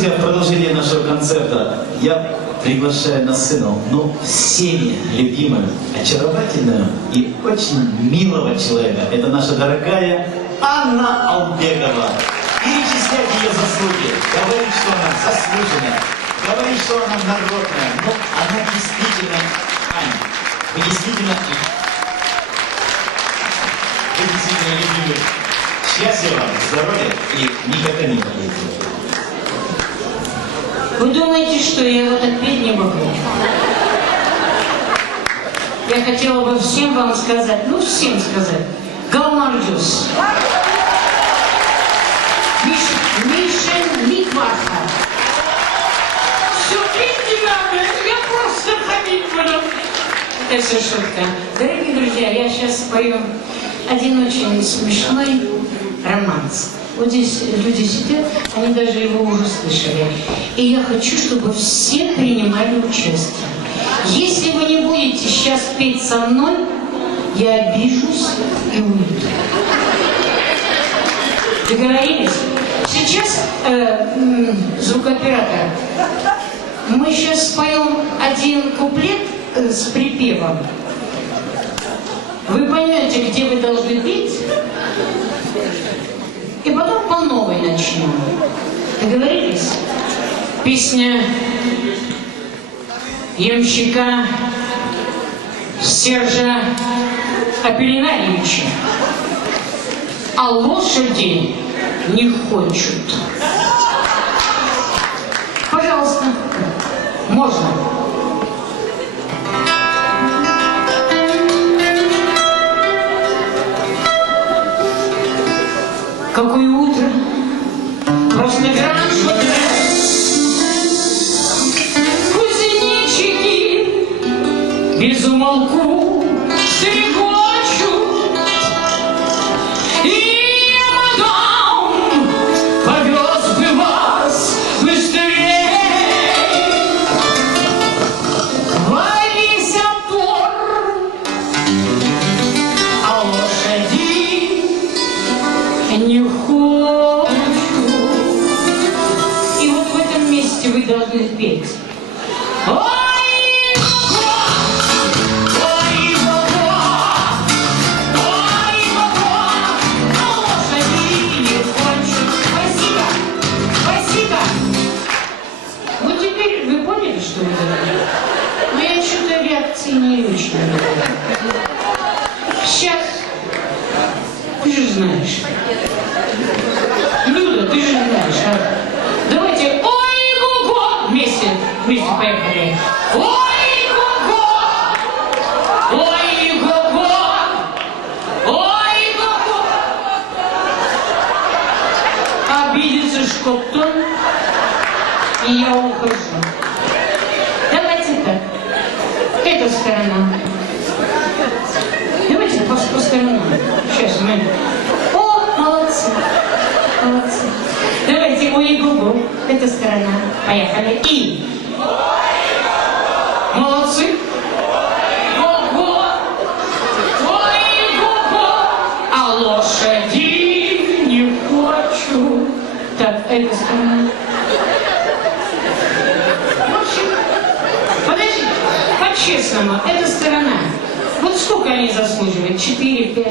друзья, в продолжение нашего концерта я приглашаю на сцену, всеми любимую, очаровательную и очень милого человека. Это наша дорогая Анна Албегова. Перечислять ее заслуги, говорить, что она заслуженная, говорить, что она народная. Она действительно, Аня, вы действительно любимы. Счастья вам, здоровья и никогда не болейте. Вы думаете, что я вот так петь не могу? Я хотела бы всем вам сказать, всем сказать, Галмардюс, Мишель Ликваха. Все петь не надо, я просто ходить буду. Это все шутка. Дорогие друзья, я сейчас спою один очень смешной романс. Вот здесь люди сидят, они даже его уже слышали. И я хочу, чтобы все принимали участие. Если вы не будете сейчас петь со мной, я обижусь и уйду. Договорились? Сейчас, звукооператор, мы сейчас споем один куплет с припевом. Вы поймете, где вы должны петь, и потом по новой начнем. Договорились? Песня ямщика Сержа Апеллинарьевича. А лошади не хочут. Пожалуйста, можно. Какое утро, просто гранж, кузнечики без умолку стрекочут, и я, мадам, повез бы вас быстрее во весь опор, а лошади не хочу. И вот в этом месте вы должны петь. Ой, лошади не хочет. Спасибо, спасибо. Вот теперь вы поняли, что вы говорили? Но я что-то реакции не очень. Сейчас. Ты же знаешь. Люда, ты же знаешь, а? Давайте ой-го-го вместе поехали. Ой-го-го! Ой-го-го! Ой-го-го! Обидится Шкоптон, и я ухожу. Давайте так. Эта сторона. Давайте по сторонам. Сейчас мы... О, молодцы. Молодцы. Давайте ой-го-го. Эта сторона. Поехали. И... Молодцы. Го-го. Ой-го-го. А лошади не хочу. Так, эта сторона. В общем, подождите. По-честному, эта сторона. Вот сколько они заслуживают? 4, 5?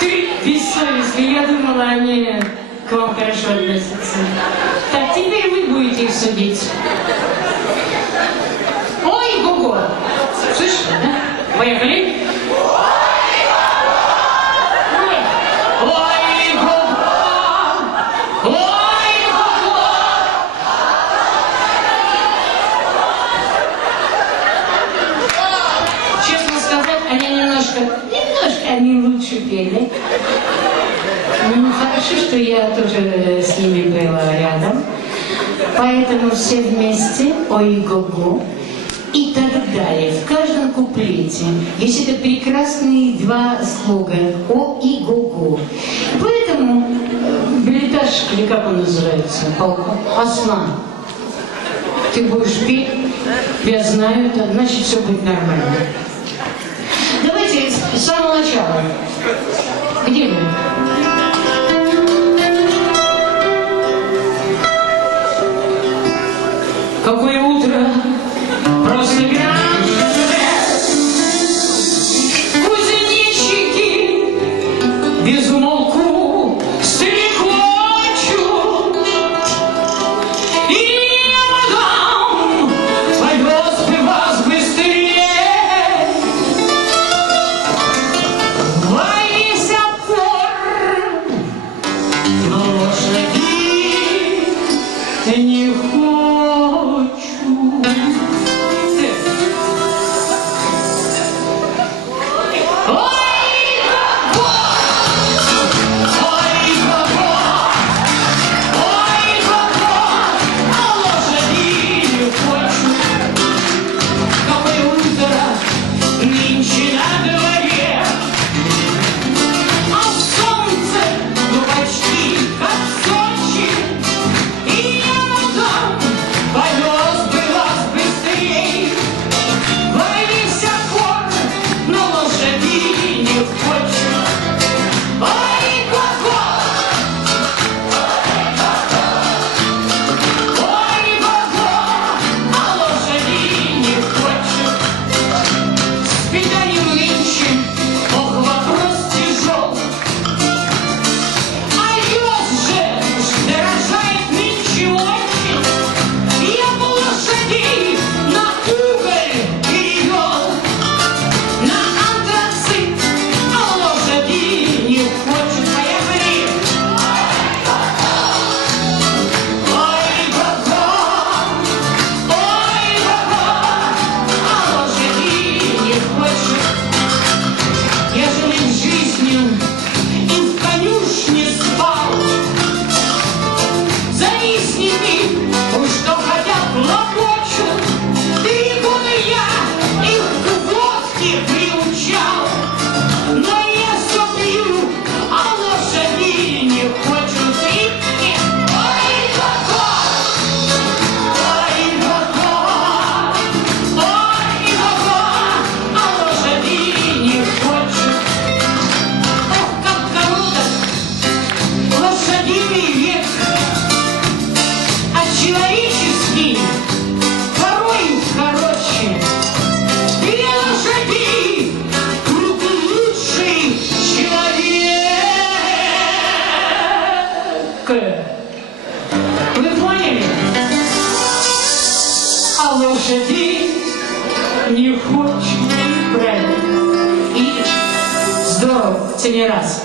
3 бессовестные. Я думала, они к вам хорошо относятся. Так, теперь вы будете их судить. Ой, го-го. Слышишь, да? Поехали. Немножко они лучше пели. Хорошо, что я тоже с ними была рядом. Поэтому все вместе ой-го-го и так далее. В каждом куплете есть это прекрасные 2 слога о и го-го. Поэтому билетаж, или как он называется, Аслан, ты будешь петь, я знаю, значит все будет нормально. Давайте с самого начала. Где вы? не хочу. Вы поняли? А лошади не хочет, правильно? И здорово, тебе раз.